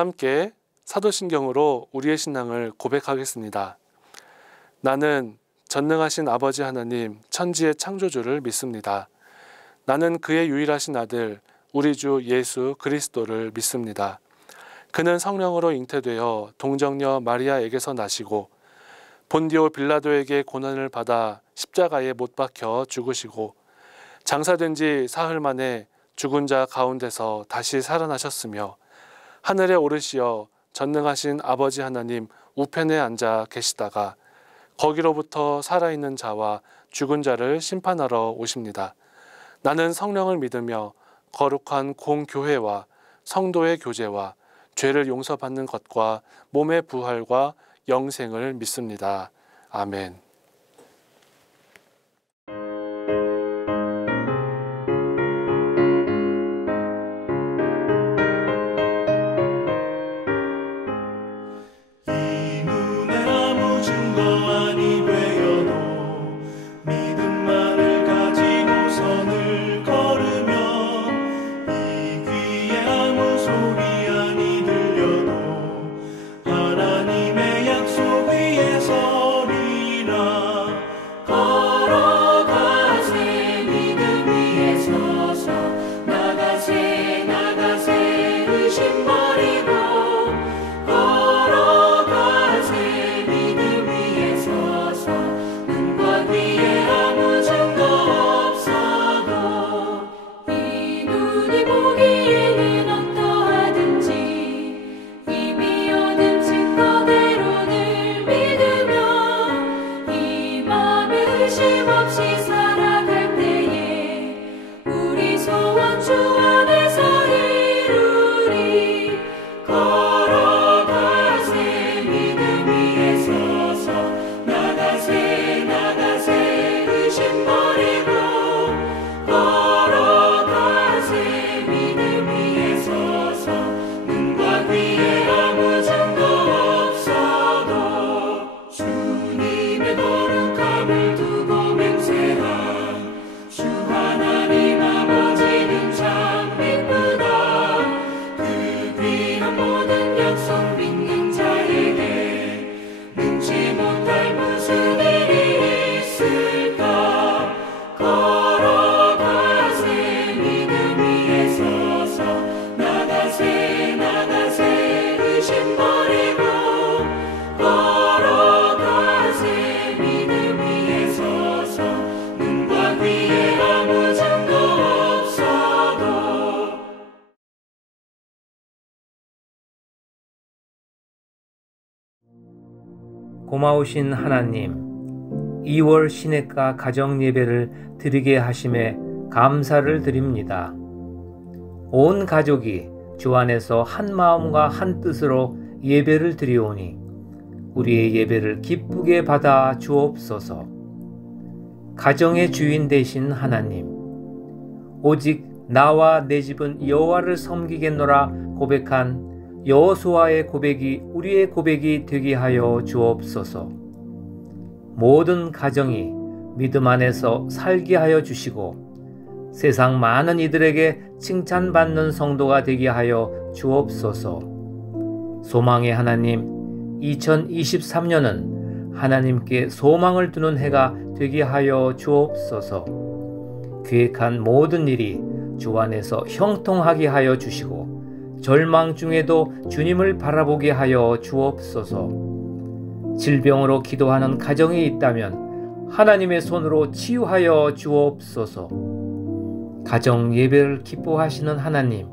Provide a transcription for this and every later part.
함께 사도신경으로 우리의 신앙을 고백하겠습니다. 나는 전능하신 아버지 하나님 천지의 창조주를 믿습니다. 나는 그의 유일하신 아들 우리 주 예수 그리스도를 믿습니다. 그는 성령으로 잉태되어 동정녀 마리아에게서 나시고 본디오 빌라도에게 고난을 받아 십자가에 못 박혀 죽으시고 장사된 지 사흘 만에 죽은 자 가운데서 다시 살아나셨으며 하늘에 오르시어 전능하신 아버지 하나님 우편에 앉아 계시다가 거기로부터 살아있는 자와 죽은 자를 심판하러 오십니다. 나는 성령을 믿으며 거룩한 공교회와 성도의 교제와 죄를 용서받는 것과 몸의 부활과 영생을 믿습니다. 아멘. 고마우신 하나님, 2월 시냇가 가정예배를 드리게 하심에 감사를 드립니다. 온 가족이 주 안에서 한 마음과 한 뜻으로 예배를 드리오니 우리의 예배를 기쁘게 받아 주옵소서. 가정의 주인 되신 하나님, 오직 나와 내 집은 여호와를 섬기겠노라 고백한 여호수아의 고백이 우리의 고백이 되게 하여 주옵소서. 모든 가정이 믿음 안에서 살게 하여 주시고 세상 많은 이들에게 칭찬받는 성도가 되게 하여 주옵소서. 소망의 하나님, 2023년은 하나님께 소망을 두는 해가 되게 하여 주옵소서. 계획한 모든 일이 주 안에서 형통하게 하여 주시고 절망 중에도 주님을 바라보게 하여 주옵소서. 질병으로 기도하는 가정이 있다면 하나님의 손으로 치유하여 주옵소서. 가정 예배를 기뻐하시는 하나님,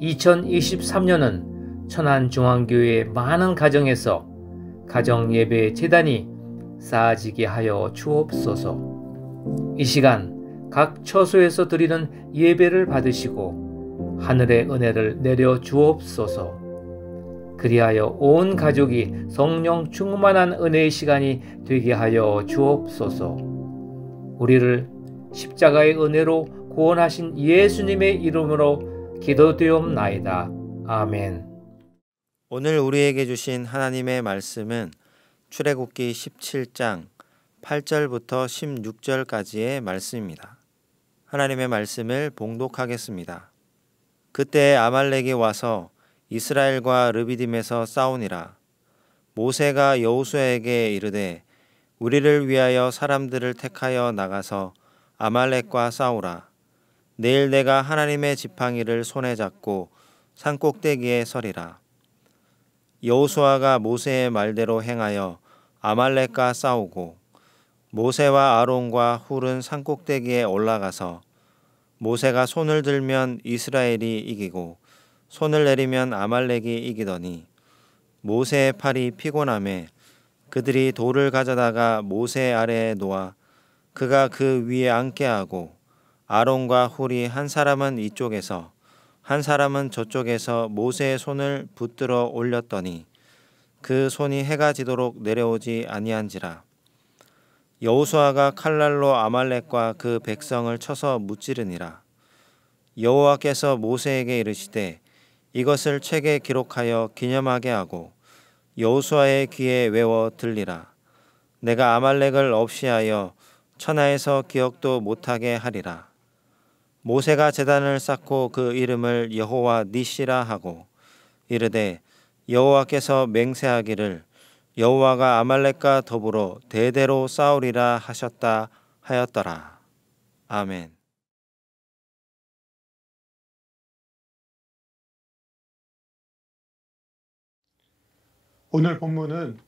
2023년은 천안중앙교회 많은 가정에서 가정 예배 제단이 쌓아지게 하여 주옵소서. 이 시간 각 처소에서 드리는 예배를 받으시고 하늘의 은혜를 내려 주옵소서. 그리하여 온 가족이 성령 충만한 은혜의 시간이 되게 하여 주옵소서. 우리를 십자가의 은혜로 구원하신 예수님의 이름으로 기도되옵나이다. 아멘. 오늘 우리에게 주신 하나님의 말씀은 출애굽기 17장 8절부터 16절까지의 말씀입니다. 하나님의 말씀을 봉독하겠습니다. 그때 아말렉이 와서 이스라엘과 르비딤에서 싸우니라. 모세가 여호수아에게 이르되 우리를 위하여 사람들을 택하여 나가서 아말렉과 싸우라. 내일 내가 하나님의 지팡이를 손에 잡고 산꼭대기에 서리라. 여호수아가 모세의 말대로 행하여 아말렉과 싸우고 모세와 아론과 훌은 산꼭대기에 올라가서 모세가 손을 들면 이스라엘이 이기고 손을 내리면 아말렉이 이기더니 모세의 팔이 피곤함에 그들이 돌을 가져다가 모세 아래에 놓아 그가 그 위에 앉게 하고 아론과 훌이 한 사람은 이쪽에서 한 사람은 저쪽에서 모세의 손을 붙들어 올렸더니 그 손이 해가 지도록 내려오지 아니한지라. 여호수아가 칼날로 아말렉과 그 백성을 쳐서 무찌르니라. 여호와께서 모세에게 이르시되 이것을 책에 기록하여 기념하게 하고 여호수아의 귀에 외워 들리라. 내가 아말렉을 없이하여 천하에서 기억도 못하게 하리라. 모세가 제단을 쌓고 그 이름을 여호와 니시라 하고 이르되 여호와께서 맹세하기를 여호와가 아말렉과 더불어 대대로 싸우리라 하셨다 하였더라. 아멘. 오늘 본문은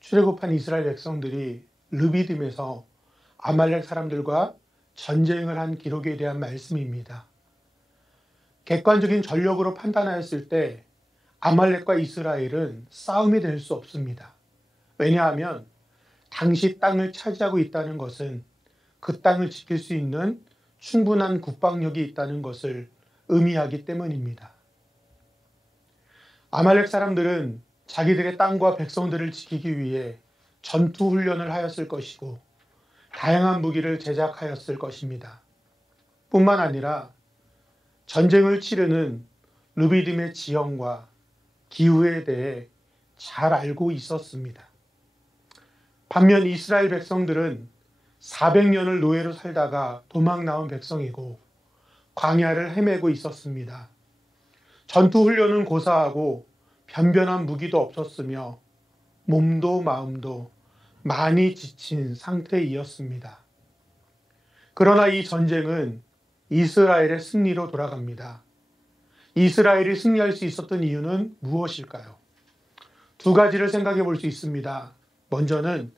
출애굽한 이스라엘 백성들이 르비딤에서 아말렉 사람들과 전쟁을 한 기록에 대한 말씀입니다. 객관적인 전력으로 판단하였을 때 아말렉과 이스라엘은 싸움이 될 수 없습니다. 왜냐하면 당시 땅을 차지하고 있다는 것은 그 땅을 지킬 수 있는 충분한 국방력이 있다는 것을 의미하기 때문입니다. 아말렉 사람들은 자기들의 땅과 백성들을 지키기 위해 전투 훈련을 하였을 것이고 다양한 무기를 제작하였을 것입니다. 뿐만 아니라 전쟁을 치르는 르비딤의 지형과 기후에 대해 잘 알고 있었습니다. 반면 이스라엘 백성들은 400년을 노예로 살다가 도망 나온 백성이고 광야를 헤매고 있었습니다. 전투 훈련은 고사하고 변변한 무기도 없었으며 몸도 마음도 많이 지친 상태이었습니다. 그러나 이 전쟁은 이스라엘의 승리로 돌아갑니다. 이스라엘이 승리할 수 있었던 이유는 무엇일까요? 두 가지를 생각해 볼 수 있습니다. 먼저는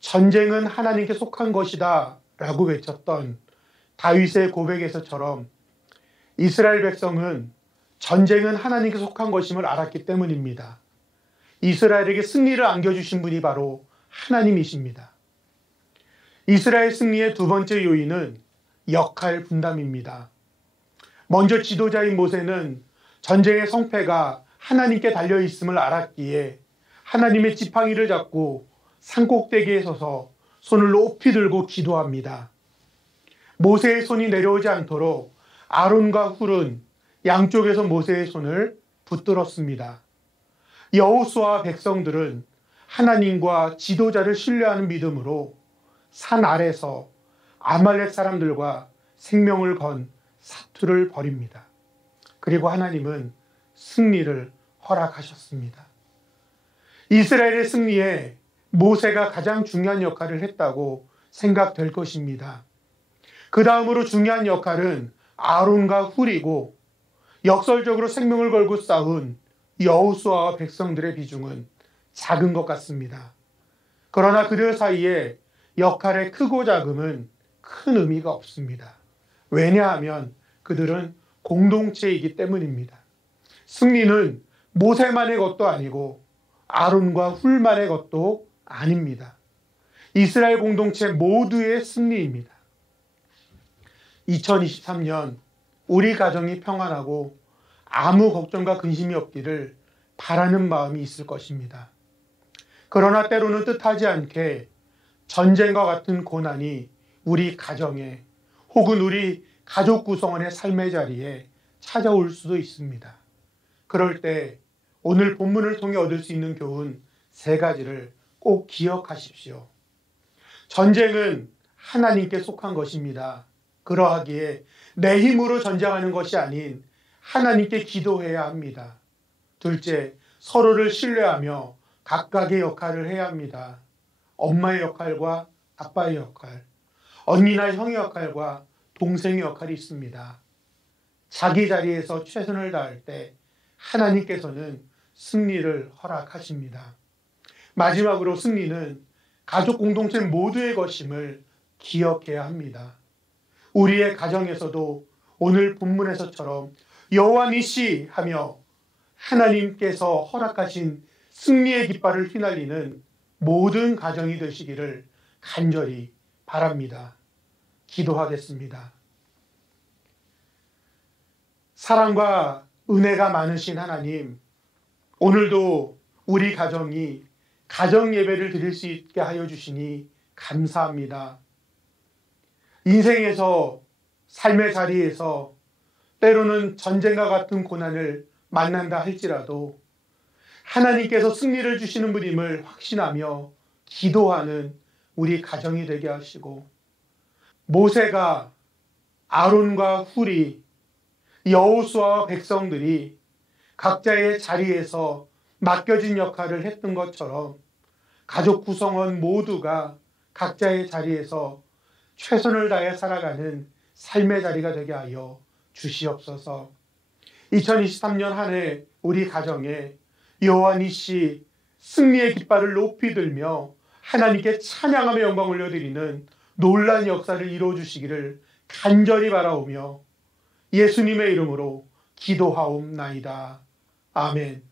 전쟁은 하나님께 속한 것이다 라고 외쳤던 다윗의 고백에서처럼 이스라엘 백성은 전쟁은 하나님께 속한 것임을 알았기 때문입니다. 이스라엘에게 승리를 안겨주신 분이 바로 하나님이십니다. 이스라엘 승리의 두 번째 요인은 역할 분담입니다. 먼저 지도자인 모세는 전쟁의 성패가 하나님께 달려있음을 알았기에 하나님의 지팡이를 잡고 산꼭대기에 서서 손을 높이 들고 기도합니다. 모세의 손이 내려오지 않도록 아론과 훌은 양쪽에서 모세의 손을 붙들었습니다. 여호수아와 백성들은 하나님과 지도자를 신뢰하는 믿음으로 산 아래서 아말렉 사람들과 생명을 건 사투를 벌입니다. 그리고 하나님은 승리를 허락하셨습니다. 이스라엘의 승리에 모세가 가장 중요한 역할을 했다고 생각될 것입니다. 그 다음으로 중요한 역할은 아론과 훌이고 역설적으로 생명을 걸고 싸운 여호수아와 백성들의 비중은 작은 것 같습니다. 그러나 그들 사이에 역할의 크고 작음은 큰 의미가 없습니다. 왜냐하면 그들은 공동체이기 때문입니다. 승리는 모세만의 것도 아니고 아론과 훌만의 것도 아닙니다. 이스라엘 공동체 모두의 승리입니다. 2023년 우리 가정이 평안하고 아무 걱정과 근심이 없기를 바라는 마음이 있을 것입니다. 그러나 때로는 뜻하지 않게 전쟁과 같은 고난이 우리 가정에 혹은 우리 가족 구성원의 삶의 자리에 찾아올 수도 있습니다. 그럴 때 오늘 본문을 통해 얻을 수 있는 교훈 3가지를 꼭 기억하십시오. 전쟁은 하나님께 속한 것입니다. 그러하기에 내 힘으로 전쟁하는 것이 아닌 하나님께 기도해야 합니다. 둘째, 서로를 신뢰하며 각각의 역할을 해야 합니다. 엄마의 역할과 아빠의 역할, 언니나 형의 역할과 동생의 역할이 있습니다. 자기 자리에서 최선을 다할 때 하나님께서는 승리를 허락하십니다. 마지막으로 승리는 가족 공동체 모두의 것임을 기억해야 합니다. 우리의 가정에서도 오늘 본문에서처럼 여호와 니시 하며 하나님께서 허락하신 승리의 깃발을 휘날리는 모든 가정이 되시기를 간절히 바랍니다. 기도하겠습니다. 사랑과 은혜가 많으신 하나님, 오늘도 우리 가정이 가정 예배를 드릴 수 있게 하여 주시니 감사합니다. 인생에서, 삶의 자리에서 때로는 전쟁과 같은 고난을 만난다 할지라도 하나님께서 승리를 주시는 분임을 확신하며 기도하는 우리 가정이 되게 하시고, 모세가, 아론과 훌이, 여호수아와 백성들이 각자의 자리에서 맡겨진 역할을 했던 것처럼 가족 구성원 모두가 각자의 자리에서 최선을 다해 살아가는 삶의 자리가 되게 하여 주시옵소서. 2023년 한 해 우리 가정에 여호와 니시 승리의 깃발을 높이 들며 하나님께 찬양하며 영광 올려드리는 놀라운 역사를 이루어 주시기를 간절히 바라오며 예수님의 이름으로 기도하옵나이다. 아멘.